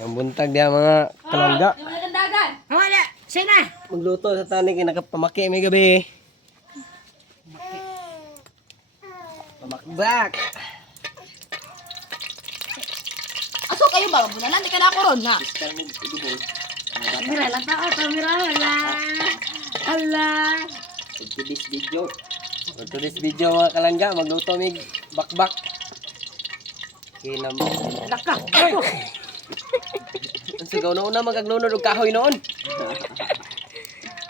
Ang buntag diya mga kalangga. Wala, sina. Magluto sa tani kay nakapamaki may gabi. Pamakbak. Aso kayo ba? Bunalan, di ka na ako ron na. Mira lang tao, mira wala. Allah. To this video. To this video mga kalangga, magluto mig bakbak. Kinam. Laka. Ang sigaw na una magaglunod og kahoy noon.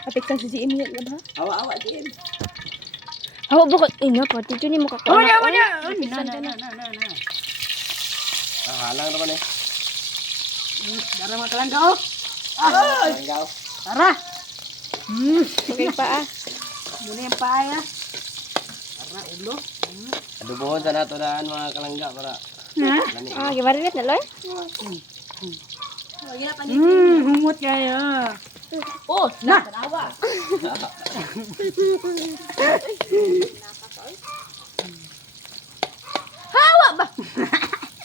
Apik sa si Emil na ba? Awa-awa din. Hawa bakit ina pa? Tito ni mo kakawa. Wala. Halang naman eh. Dara mga kalangga oh. Kalangga. Tara. Okay pa ah. Muna yung paaya. Tara ulo. Adubohon sa nato daan mga kalangga para Ha? lani. Ah, gibarit na loy. Humot kayo. Oh, na tanawa. Hawa ba?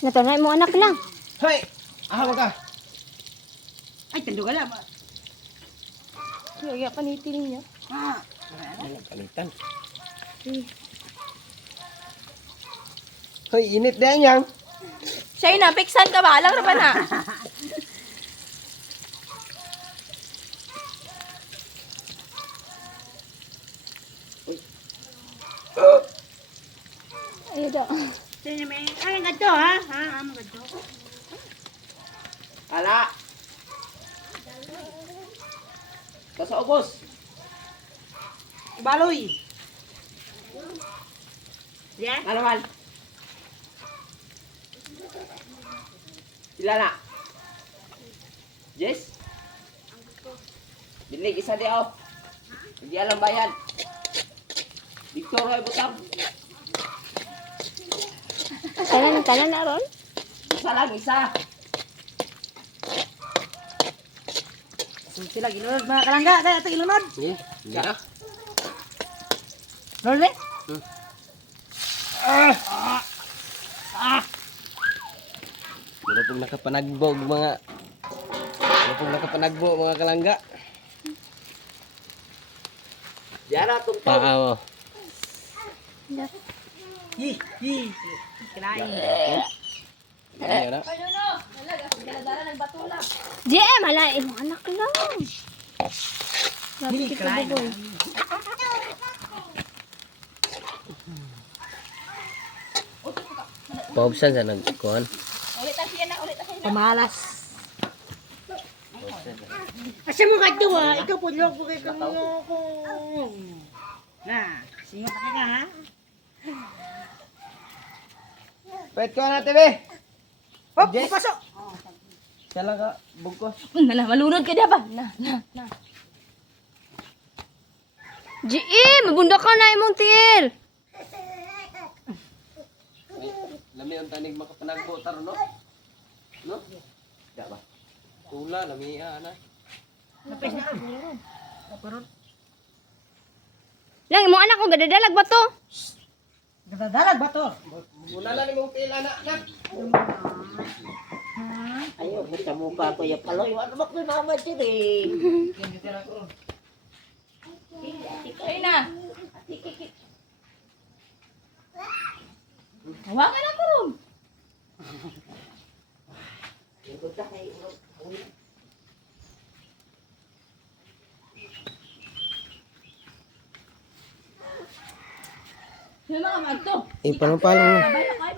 Natanay mo anak lang. Hoy! Aha ka. Ay, tando ka lang. Kaya panitil niya. Ah. Kalitan. Hoy, init din yang. Siya na, piksan ka ba? Alang na ba na? Ayun daw. Sino may? Ay, ganito ha? Ha? Ano ganito? Kala. Kasa ubos. Baloy. Yan? Malaman. Sila na. Jess? Bilig isa di ako. Hindi alam bayan. Victor ay butang. Kanan na ron? Isa lang, isa. Sila ginunod mga kalangga. Kaya ito ilunod. Hindi na. Lorde? Wala pong nakapanagbog mga mga kalangga. Diara tong paa mo. Hi. Kinain. Diara. JM, halain mo anak lang. Hi, kinain. Paubsan sa nagkuhan. Pamalas. Asa mo ka ito ha? Ikaw po lang po kayo ko. Na, singo pa ka ha? Pwede ko na, TV. Hop, Jess. pasok. Siya lang ka, bugkos. Malunod ka diya ba? Na. JM, mabunda ka na imong tiil. Lami ang tanig makapanagbo taro, no? No? Di ba? Tula, lami na. Napes na. Kaparot. Lang imong anak ko gadadalag ba to? Nadadalag ba to? Muna lang yung pila na, anak. Ayaw, sa mukha ko yung paloy. Ano ba ko naman siya eh? Ay na. Hawangan ako ron. Sino ka magto? Ipalang-palang. Kabay